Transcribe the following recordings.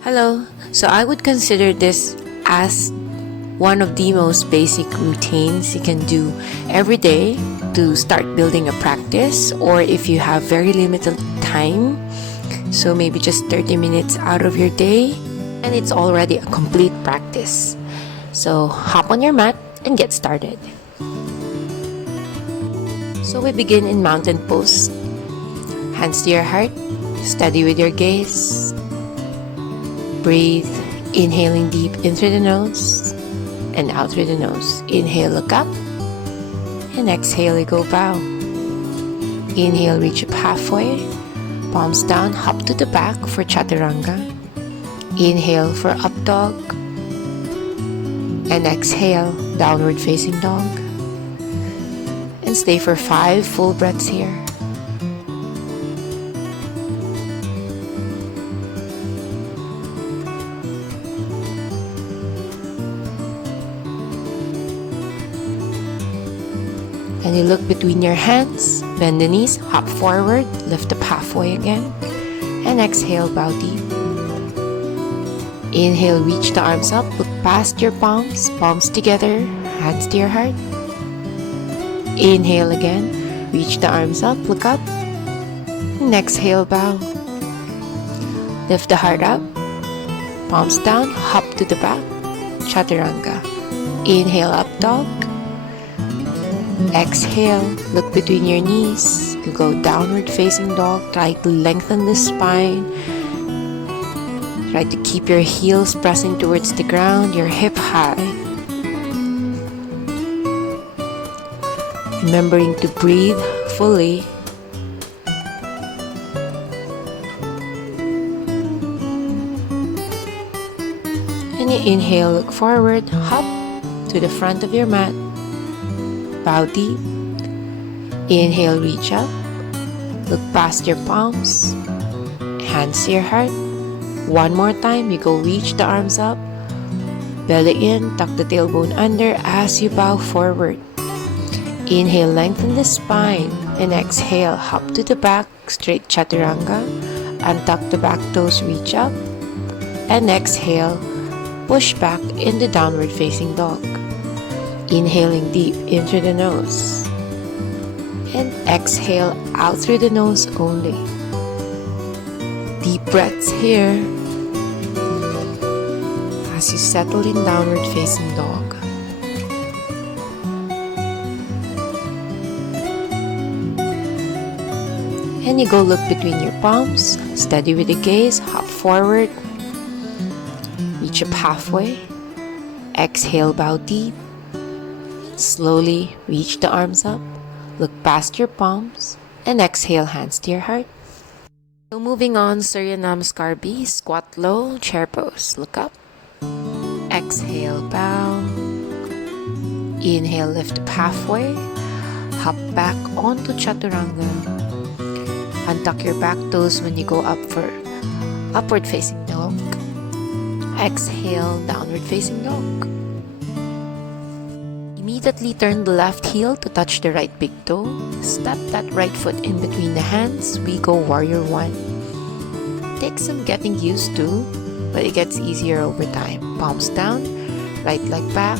Hello. So I would consider this as one of the most basic routines you can do every day to start building a practice, or if you have very limited time, so maybe just 30 minutes out of your day, and it's already a complete practice. So hop on your mat and get started. So we begin in mountain pose. Hands to your heart, steady with your gaze. Breathe, inhaling deep in through the nose and out through the nose. Inhale, look up, and exhale, you go bow. Inhale, reach up halfway, palms down, hop to the back for chaturanga. Inhale for up dog, and exhale, downward facing dog. And stay for 5 full breaths here. And you look between your hands, bend the knees, hop forward, lift up halfway again, and exhale, bow deep. Inhale, reach the arms up, look past your palms, palms together, hands to your heart. Inhale again, reach the arms up, look up, and exhale, bow. Lift the heart up, palms down, hop to the back, chaturanga. Inhale, up dog. Exhale, look between your knees. You go downward facing dog. Try to lengthen the spine. Try to keep your heels pressing towards the ground, your hip high. Remembering to breathe fully. And you inhale, look forward, hop to the front of your mat. Bow deep. Inhale, reach up. Look past your palms. Hands to your heart. One more time, you go reach the arms up. Belly in, tuck the tailbone under as you bow forward. Inhale, lengthen the spine. And exhale, hop to the back, straight chaturanga. Untuck the back toes, reach up. And exhale, push back in the downward facing dog. Inhaling deep in through the nose. And exhale out through the nose only. Deep breaths here as you settle in downward facing dog. And you go look between your palms, steady with the gaze, hop forward, reach up halfway, exhale, bow deep. Slowly reach the arms up, look past your palms, and exhale, hands to your heart. So moving on, Surya Namaskar B, squat low, chair pose. Look up, exhale, bow. Inhale, lift up halfway, hop back onto chaturanga. Untuck your back toes when you go up for upward facing dog. Exhale, downward facing dog. Immediately turn the left heel to touch the right big toe. Step that right foot in between the hands. We go warrior 1. Take some getting used to, but it gets easier over time. Palms down, right leg back,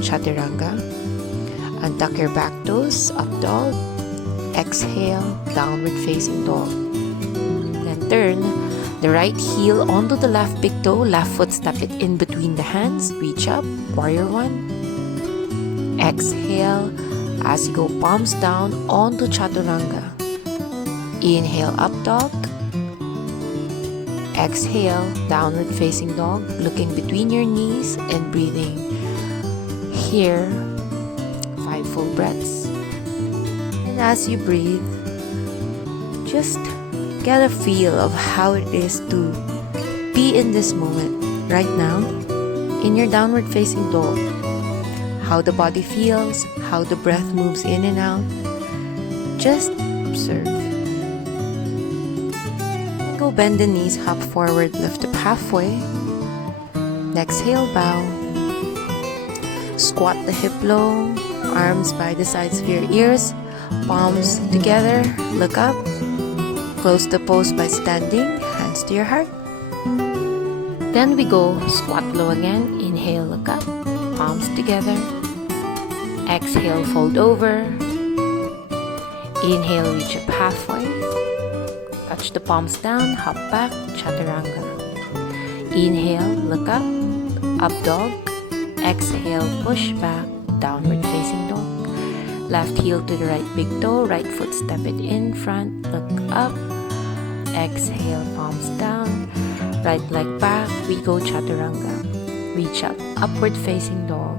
chaturanga. Untuck your back toes, up dog. Exhale, downward facing dog. Then turn the right heel onto the left big toe. Left foot, step it in between the hands. Reach up, warrior 1. Exhale as you go palms down onto chaturanga. Inhale, up dog. Exhale, downward facing dog, looking between your knees and breathing here. 5 full breaths. And as you breathe, just get a feel of how it is to be in this moment right now in your downward facing dog. How the body feels, how the breath moves in and out. Just observe. Go bend the knees, hop forward, lift up halfway. Exhale, bow. Squat the hip low, arms by the sides of your ears, palms together, look up. Close the pose by standing, hands to your heart. Then we go squat low again. Inhale, look up, palms together. Exhale, fold over. Inhale, reach up halfway. Touch the palms down, hop back, chaturanga. Inhale, look up, up dog. Exhale, push back, downward facing dog. Left heel to the right big toe, right foot step it in front, look up. Exhale, palms down, right leg back, we go chaturanga. Reach up, upward facing dog.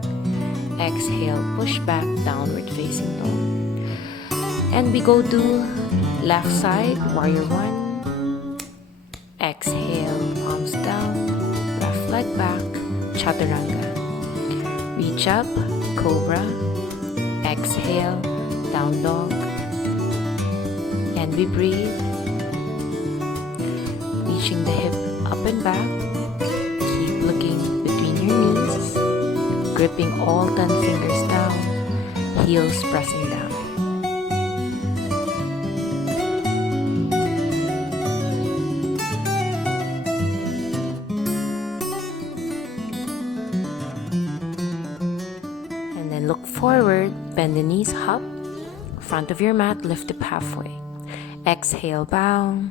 Exhale, push back, downward facing dog. And we go to left side, warrior one. Exhale, palms down, left leg back, chaturanga. Reach up, cobra. Exhale, down dog. And we breathe. Reaching the hip up and back. Keep looking between your knees. Gripping all 10 fingers down. Heels pressing down. Look forward, bend the knees, hop. Front of your mat, lift up halfway. Exhale, bow.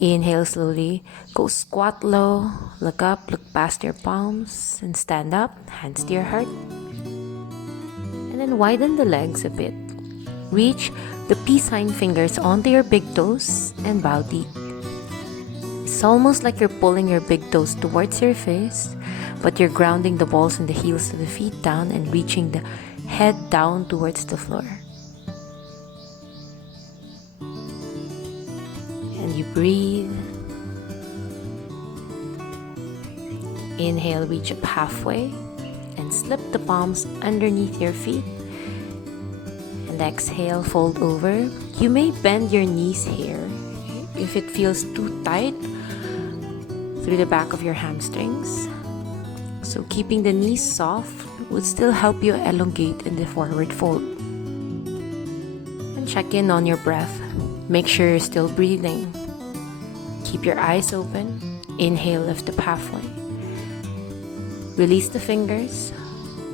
Inhale slowly, go squat low. Look up, look past your palms and stand up, hands to your heart. And then widen the legs a bit. Reach the peace sign fingers onto your big toes and bow deep. It's almost like you're pulling your big toes towards your face, but you're grounding the balls and the heels of the feet down and reaching the head down towards the floor. And you breathe. Inhale, reach up halfway and slip the palms underneath your feet. And exhale, fold over. You may bend your knees here if it feels too tight through the back of your hamstrings. So keeping the knees soft would still help you elongate in the forward fold. And check in on your breath. Make sure you're still breathing. Keep your eyes open. Inhale, lift up halfway. Release the fingers.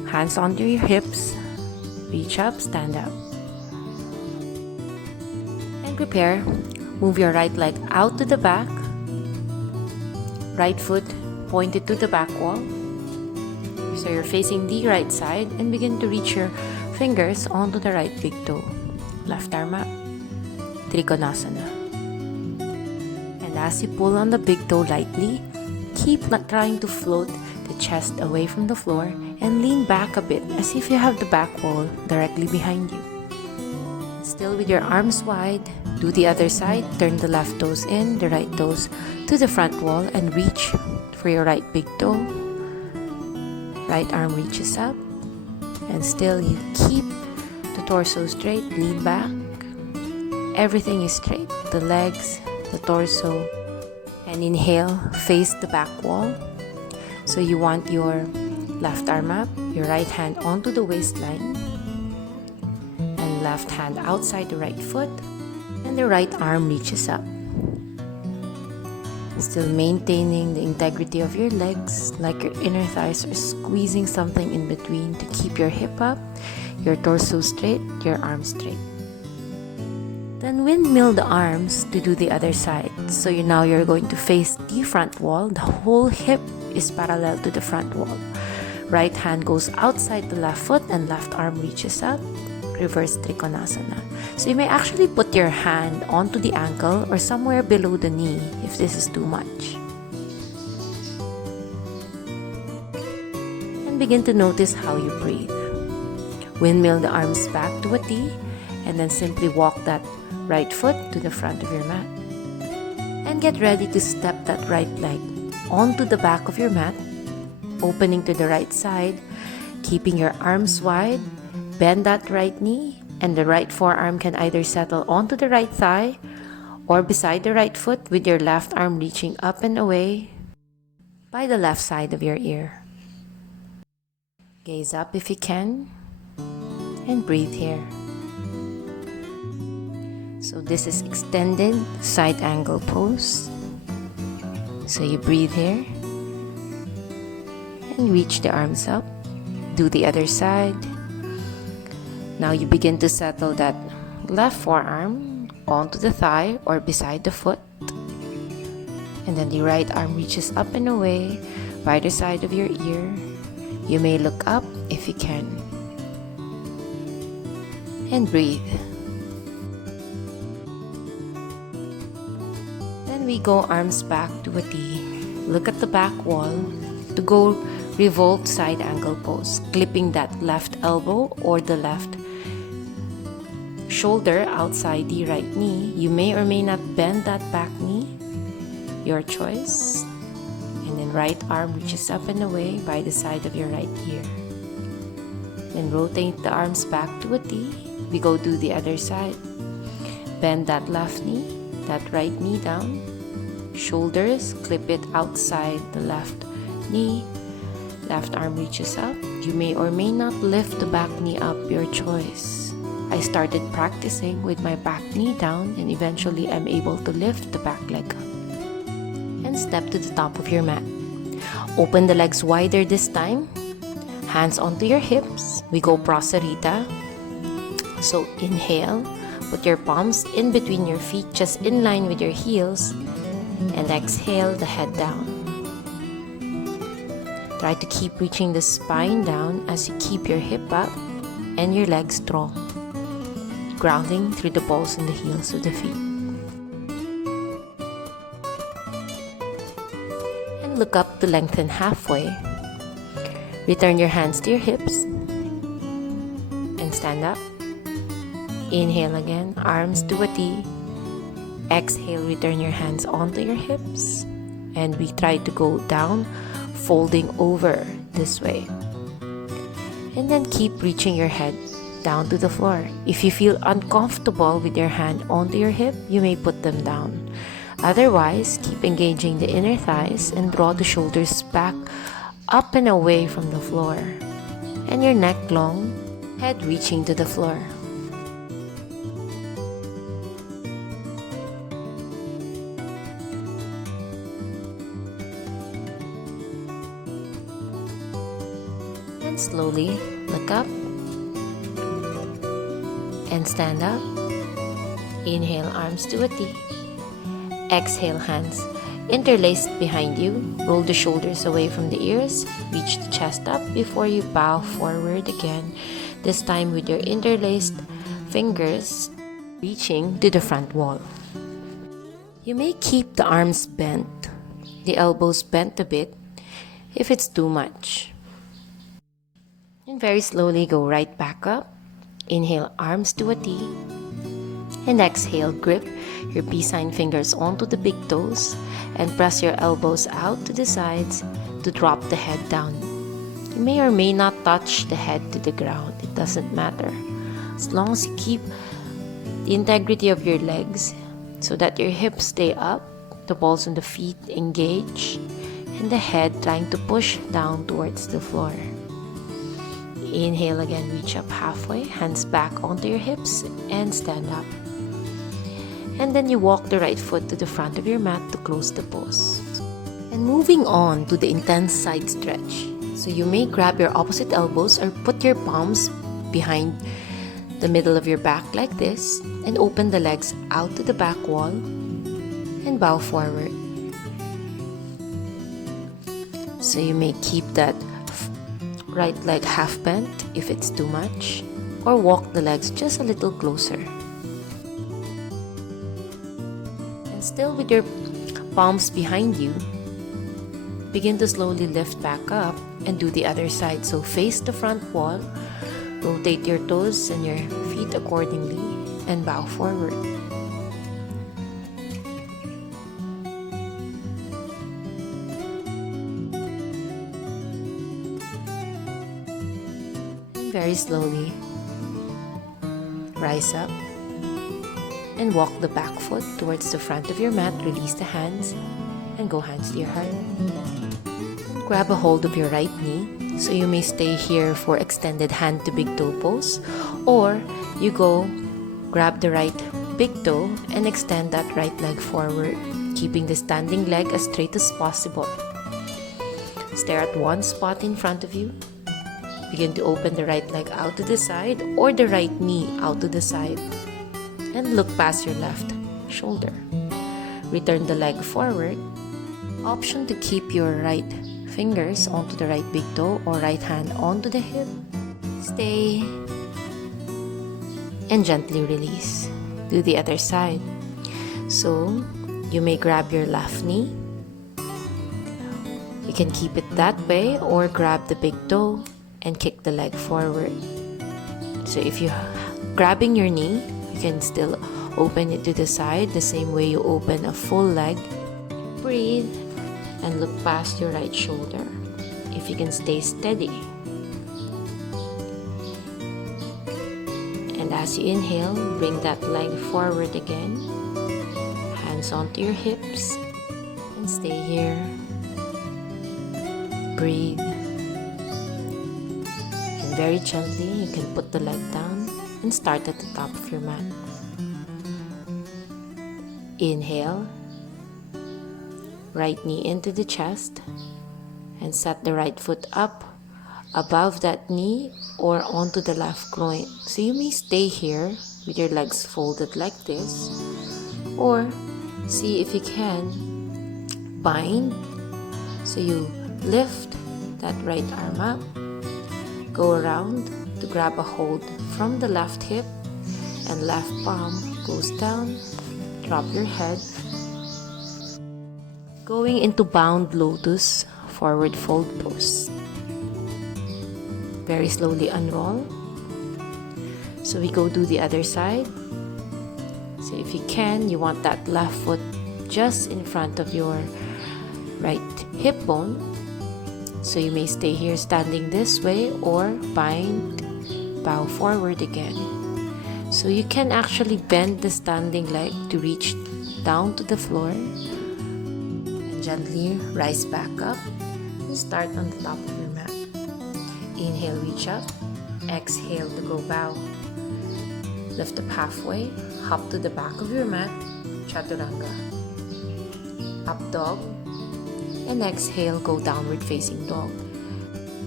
Hands onto your hips. Reach up, stand up. And prepare. Move your right leg out to the back. Right foot pointed to the back wall. So you're facing the right side and begin to reach your fingers onto the right big toe. Left arm up. Trikonasana. And as you pull on the big toe lightly, keep trying to float the chest away from the floor and lean back a bit as if you have the back wall directly behind you. Still with your arms wide, do the other side. Turn the left toes in, the right toes to the front wall and reach for your right big toe. Right arm reaches up, and still you keep the torso straight, lean back. Everything is straight, the legs, the torso. And inhale, face the back wall. So you want your left arm up, your right hand onto the waistline, and left hand outside the right foot, and the right arm reaches up. Still maintaining the integrity of your legs, like your inner thighs are squeezing something in between to keep your hip up, your torso straight, your arms straight. Then windmill the arms to do the other side. So now you're going to face the front wall. The whole hip is parallel to the front wall. Right hand goes outside the left foot and left arm reaches up. Reverse Trikonasana. So you may actually put your hand onto the ankle or somewhere below the knee if this is too much. And begin to notice how you breathe. Windmill the arms back to a T and then simply walk that right foot to the front of your mat. And get ready to step that right leg onto the back of your mat, opening to the right side, keeping your arms wide. Bend that right knee, and the right forearm can either settle onto the right thigh or beside the right foot with your left arm reaching up and away by the left side of your ear. Gaze up if you can, and breathe here. So this is extended side angle pose. So you breathe here, and reach the arms up. Do the other side. Now you begin to settle that left forearm onto the thigh or beside the foot. And then the right arm reaches up and away by the side of your ear. You may look up if you can. And breathe. Then we go arms back to a T. Look at the back wall to go revolved side angle pose, clipping that left elbow or the left shoulder outside the right knee. You may or may not bend that back knee, your choice. And then right arm reaches up and away by the side of your right ear. Then rotate the arms back to a T. We go do the other side. Bend that left knee, that right knee down. Shoulders, clip it outside the left knee. Left arm reaches up. You may or may not lift the back knee up, your choice. I started practicing with my back knee down and eventually I'm able to lift the back leg up. And step to the top of your mat. Open the legs wider this time. Hands onto your hips. We go Prasarita. So inhale. Put your palms in between your feet, just in line with your heels. And exhale the head down. Try to keep reaching the spine down as you keep your hip up and your legs strong. Grounding through the balls and the heels of the feet. And look up to lengthen halfway. Return your hands to your hips. And stand up. Inhale again, arms to a T. Exhale, return your hands onto your hips. And we try to go down, folding over this way. And then keep reaching your head down to the floor. If you feel uncomfortable with your hand onto your hip, you may put them down. Otherwise, keep engaging the inner thighs and draw the shoulders back, up and away from the floor. And your neck long, head reaching to the floor. And slowly look up and stand up. Inhale, arms to a T. Exhale, hands interlaced behind you. Roll the shoulders away from the ears. Reach the chest up before you bow forward again. This time with your interlaced fingers reaching to the front wall. You may keep the arms bent, the elbows bent a bit if it's too much. And very slowly go right back up. Inhale, arms to a T. And exhale, grip your peace sign fingers onto the big toes and press your elbows out to the sides to drop the head down. You may or may not touch the head to the ground. It doesn't matter. As long as you keep the integrity of your legs so that your hips stay up, the balls on the feet engage, and the head trying to push down towards the floor. Inhale again, reach up halfway, hands back onto your hips and stand up. And then you walk the right foot to the front of your mat to close the pose. And moving on to the intense side stretch. So you may grab your opposite elbows or put your palms behind the middle of your back like this and open the legs out to the back wall and bow forward. So you may keep that right leg half bent if it's too much, or walk the legs just a little closer. And still with your palms behind you, begin to slowly lift back up and do the other side. So face the front wall, rotate your toes and your feet accordingly, and bow forward. Very slowly, rise up and walk the back foot towards the front of your mat. Release the hands and go hands to your heart. Grab a hold of your right knee, so you may stay here for extended hand to big toe pose, or you go grab the right big toe and extend that right leg forward, keeping the standing leg as straight as possible. Stare at one spot in front of you. Begin to open the right leg out to the side or the right knee out to the side. And look past your left shoulder. Return the leg forward. Option to keep your right fingers onto the right big toe or right hand onto the hip. Stay and gently release. Do the other side. So you may grab your left knee. You can keep it that way or grab the big toe and kick the leg forward. So if you're grabbing your knee, you can still open it to the side the same way you open a full leg. Breathe and look past your right shoulder. If you can stay steady. And as you inhale, bring that leg forward again. Hands onto your hips and stay here. Breathe. And very gently, you can put the leg down and start at the top of your mat. Inhale. Right knee into the chest and set the right foot up above that knee or onto the left groin. So you may stay here with your legs folded like this, or see if you can bind. So you lift that right arm up, go around to grab a hold from the left hip, and left palm goes down. Drop your head. Going into bound lotus, forward fold pose. Very slowly unroll. So we go do the other side. So if you can, you want that left foot just in front of your right hip bone. So you may stay here standing this way or bind, bow forward again. So you can actually bend the standing leg to reach down to the floor. Gently rise back up and start on the top of your mat. Inhale, reach up. Exhale to go bow. Lift up halfway. Hop to the back of your mat. Chaturanga. Up dog. And exhale, go downward facing dog.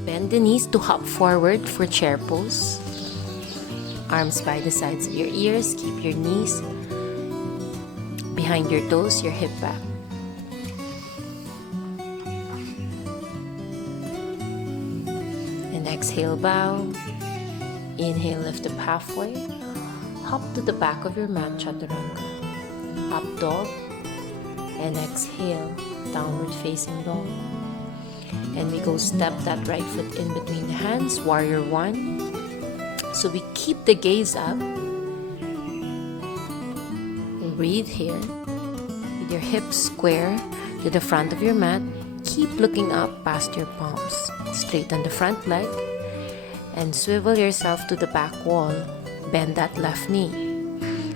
Bend the knees to hop forward for chair pose. Arms by the sides of your ears. Keep your knees behind your toes, your hip back. Exhale, bow. Inhale, lift up halfway. Hop to the back of your mat, chaturanga. Up dog. And exhale, downward facing dog. And we go step that right foot in between the hands, warrior one. So we keep the gaze up. And breathe here. With your hips square to the front of your mat. Keep looking up past your palms. Straighten the front leg. And swivel yourself to the back wall. Bend that left knee.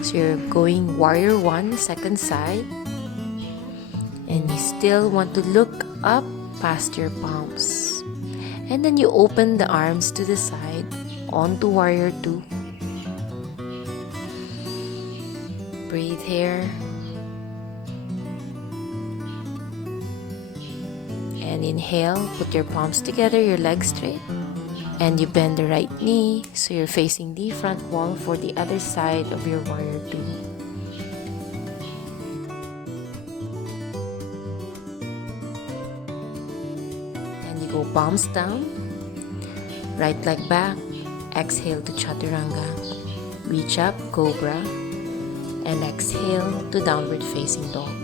So you're going warrior one, second side. And you still want to look up past your palms. And then you open the arms to the side onto warrior two. Breathe here. And inhale, put your palms together, your legs straight. And you bend the right knee so you're facing the front wall for the other side of your warrior two. And you go palms down, right leg back, exhale to chaturanga. Reach up, cobra, and exhale to downward facing dog.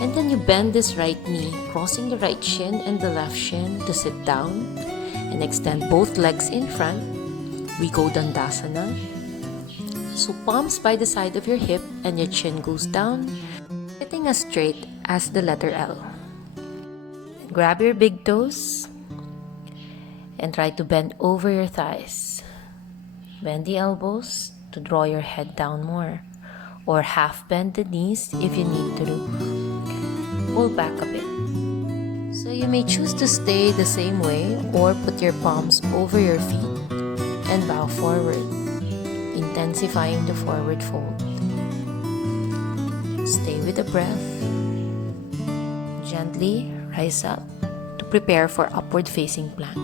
And then you bend this right knee, crossing the right shin and the left shin to sit down. And extend both legs in front. We go Dandasana. So palms by the side of your hip and your chin goes down, sitting as straight as the letter L. Grab your big toes and try to bend over your thighs. Bend the elbows to draw your head down more, or half bend the knees if you need to. Pull back a bit. So you may choose to stay the same way or put your palms over your feet and bow forward, intensifying the forward fold. Stay with the breath. Gently rise up to prepare for upward facing plank.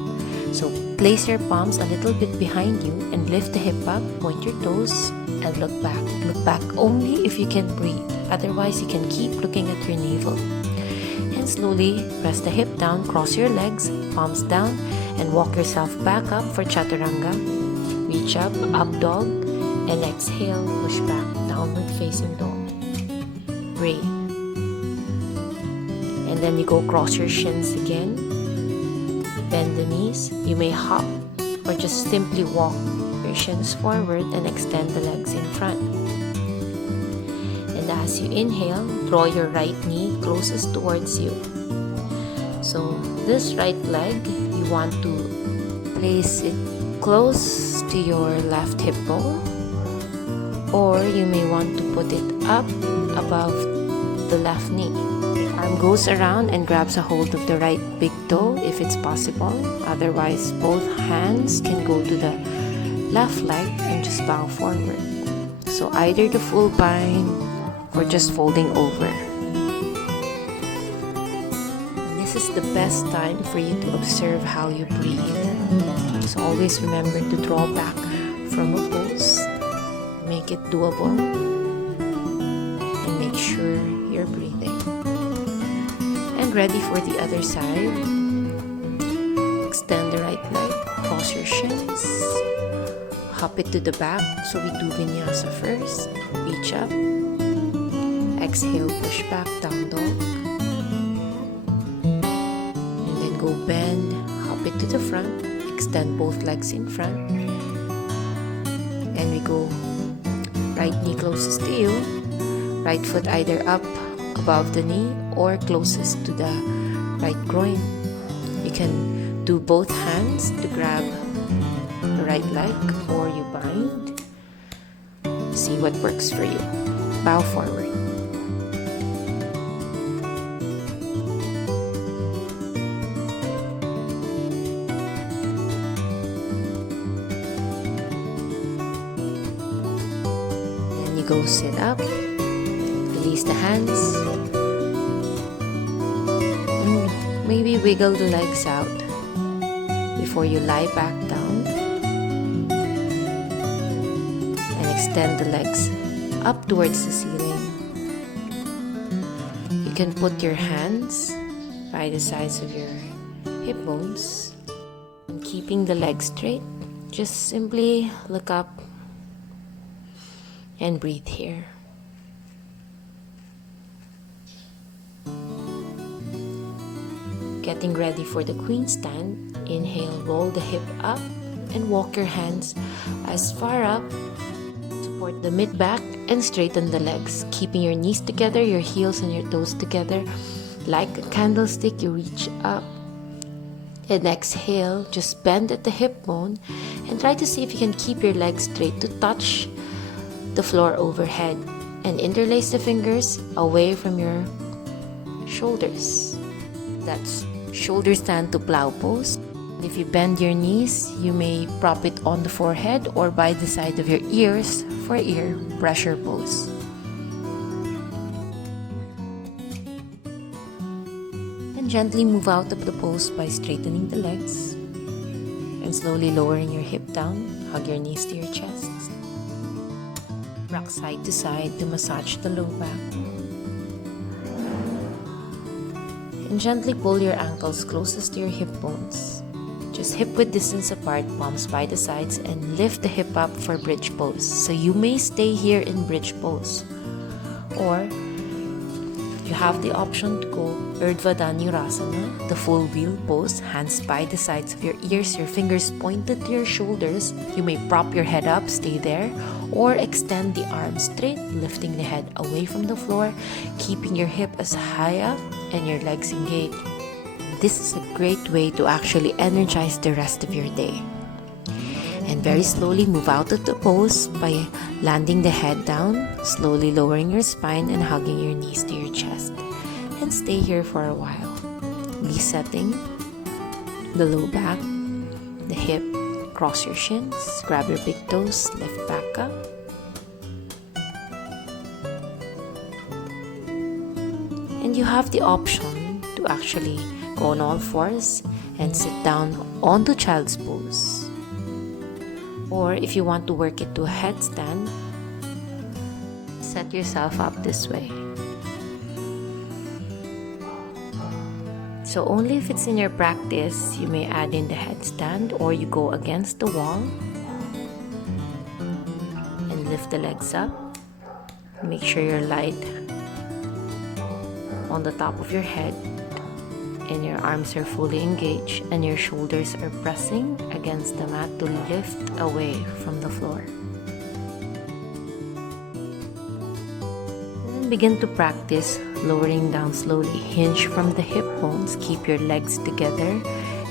So place your palms a little bit behind you and lift the hip up, point your toes, and look back. Look back only if you can breathe. Otherwise, you can keep looking at your navel. And slowly press the hip down, cross your legs, palms down, and walk yourself back up for chaturanga. Reach up dog, and exhale, push back, downward facing dog. Breathe. And then you go cross your shins again. Bend the knees. You may hop or just simply walk your shins forward and extend the legs in front. And as you inhale, draw your right knee closest towards you. So this right leg, you want to place it close to your left hip bone, or you may want to put it up above the left knee. Arm goes around and grabs a hold of the right big toe if it's possible. Otherwise, both hands can go to the left leg and just bow forward. So either the full bind or just folding over. And this is the best time for you to observe how you breathe. So always remember to draw back from a pose. Make it doable. And make sure you're breathing. And ready for the other side. Extend the right leg, cross your shins, hop it to the back. So we do vinyasa first. Reach up, exhale, push back, down dog, and then go bend, hop it to the front, extend both legs in front, and we go right knee closest to you, right foot either up above the knee or closest to the right groin. You can do both hands to grab the right leg, or you bind. See what works for you. Bow forward. Then you go sit up. Release the hands. Maybe wiggle the legs out before you lie back down. And extend the legs up towards the ceiling. You can put your hands by the sides of your hip bones. And keeping the legs straight, just simply look up and breathe here. Getting ready for the queen stand. Inhale, roll the hip up and walk your hands as far up. Support the mid back and straighten the legs, keeping your knees together, your heels and your toes together. Like a candlestick, you reach up. And exhale, just bend at the hip bone and try to see if you can keep your legs straight to touch the floor overhead, and interlace the fingers away from your shoulders. That's shoulder stand to plow pose. If you bend your knees, you may prop it on the forehead or by the side of your ears for ear pressure pose. And gently move out of the pose by straightening the legs and slowly lowering your hip down. Hug your knees to your chest. Rock side to side to massage the low back. And gently pull your ankles closest to your hip bones. Just hip width distance apart, palms by the sides, and lift the hip up for bridge pose. So you may stay here in bridge pose, or you have the option to go Urdhva Dhanurasana, the full wheel pose, hands by the sides of your ears, your fingers pointed to your shoulders. You may prop your head up, stay there, or extend the arms straight, lifting the head away from the floor, keeping your hip as high up and your legs engaged. This is a great way to actually energize the rest of your day. And very slowly move out of the pose by landing the head down, slowly lowering your spine and hugging your knees to your chest. And stay here for a while, resetting the low back, the hip, cross your shins, grab your big toes, lift back up. And you have the option to actually Go on all fours and sit down onto child's pose. Or if you want to work it to a headstand, set yourself up this way. So only if it's in your practice, you may add in the headstand, or you go against the wall and lift the legs up. Make sure you're light on the top of your head and your arms are fully engaged and your shoulders are pressing against the mat to lift away from the floor. And then begin to practice lowering down slowly. Hinge from the hip bones, keep your legs together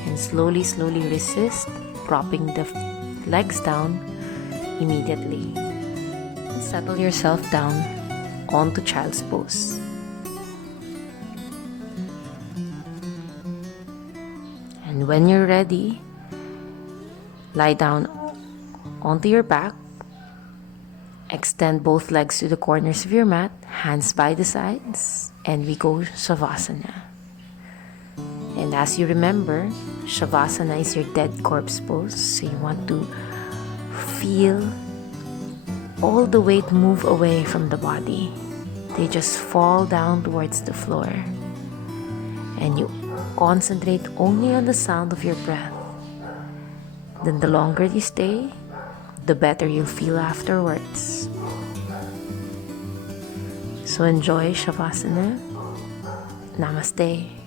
and slowly resist dropping the legs down immediately. And settle yourself down onto child's pose. And when you're ready, lie down onto your back. Extend both legs to the corners of your mat, hands by the sides, and we go Shavasana. And as you remember, Shavasana is your dead corpse pose, so you want to feel all the weight move away from the body. They just fall down towards the floor. And you concentrate only on the sound of your breath. Then the longer you stay, the better you'll feel afterwards. So enjoy Shavasana. Namaste.